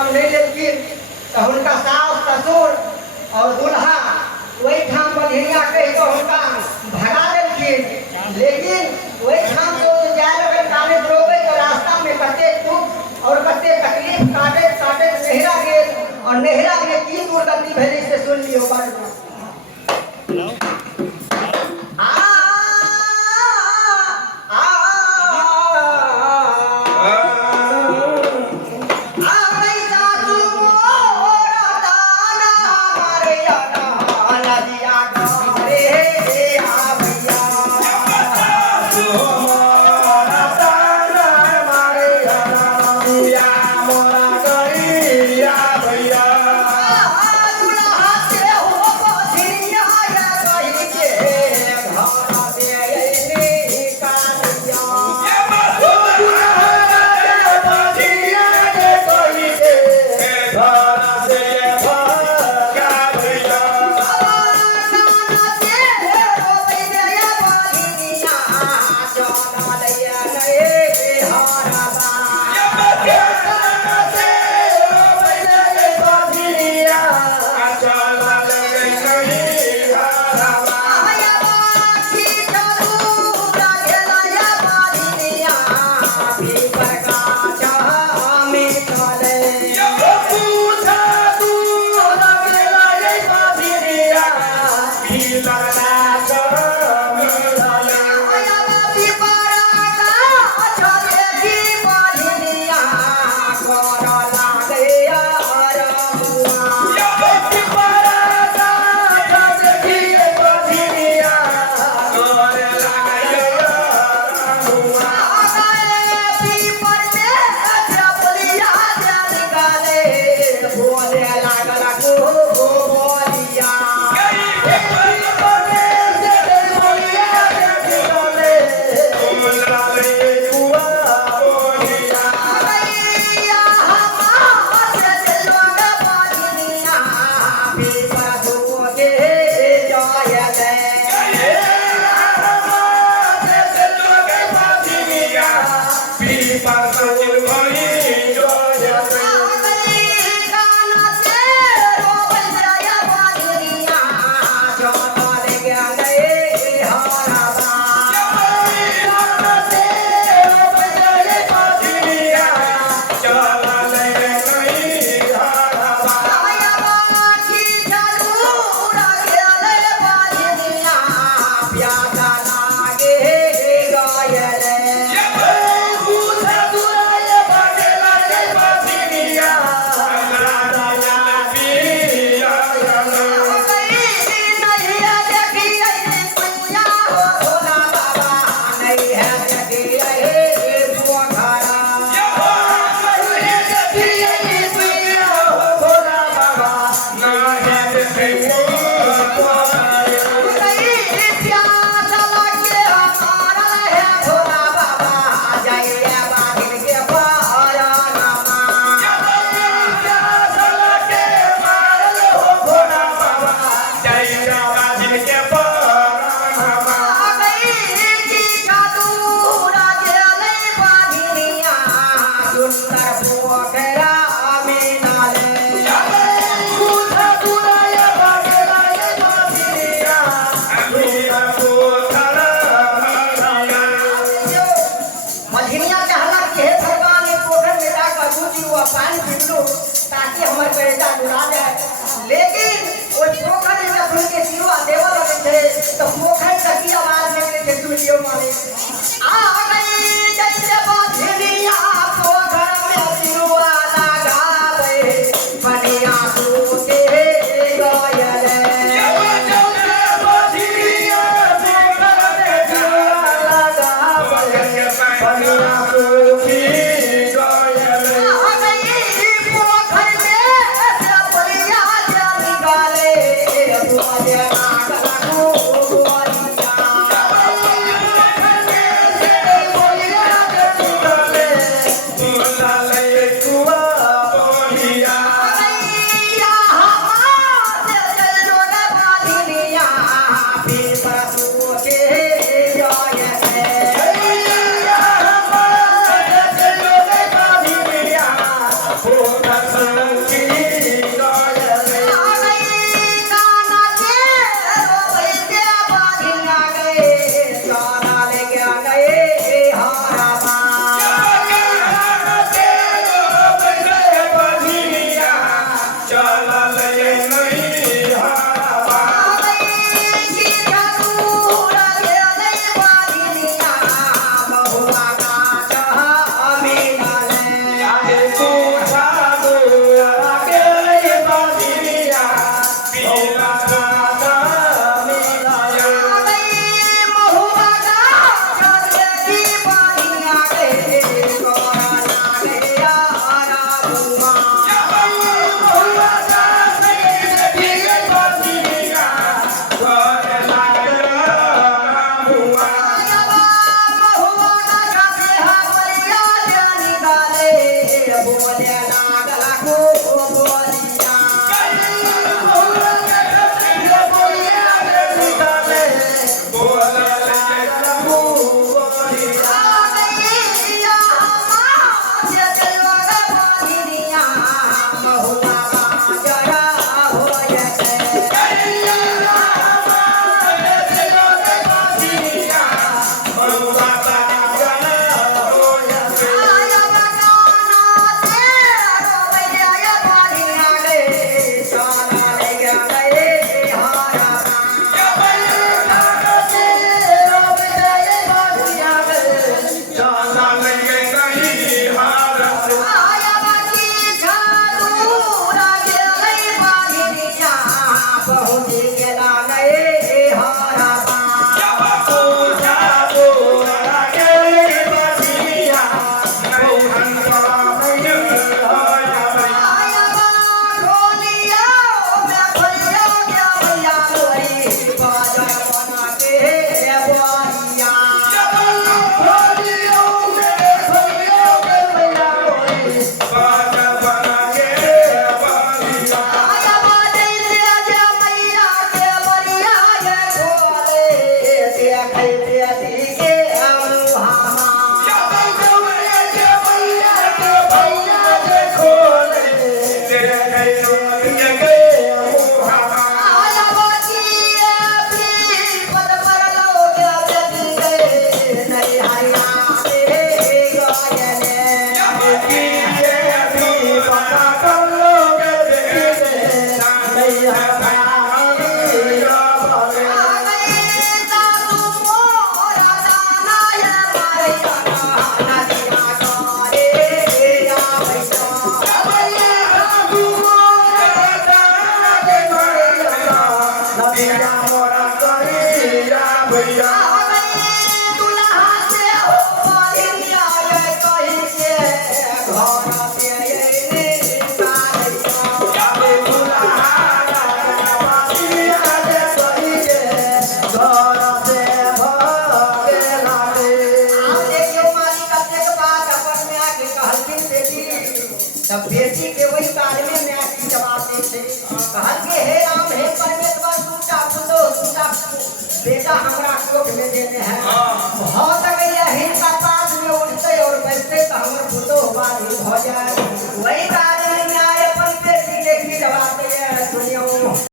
नाम नहीं लेकिन तो उनका सास ससुर और दुल्हा वही ठाम बधिनिया कह के उनका भगा देलखिन। लेकिन वही ठाम से जाए लगे गाने रोबे तो रास्ता में कते दुख और कते तकलीफ काटे काटे नेहरा गेल और नेहरा में की दुर्गति भेली से सुन लियो बात। ताकि हमारे कलेजा जुड़ा जाए। लेकिन वो पोखर में अपने के सिवा देवा लगे थे तो पोखर तक आवाज निकले थे दुनिया मारे आ गई जैसे बाधिनिया पोखर में सिवा लगावे बनिया टूटे तब बेटी के वही काल में मैं की जवाब दे थे कहल के हे राम हे परमेश्वर टूटा फुलो टूटा बेटा हमरा कोख में देने हैं बहुत गया हिंसा पास में उठते और बैठते तो हमर फुलो बारी हो जाए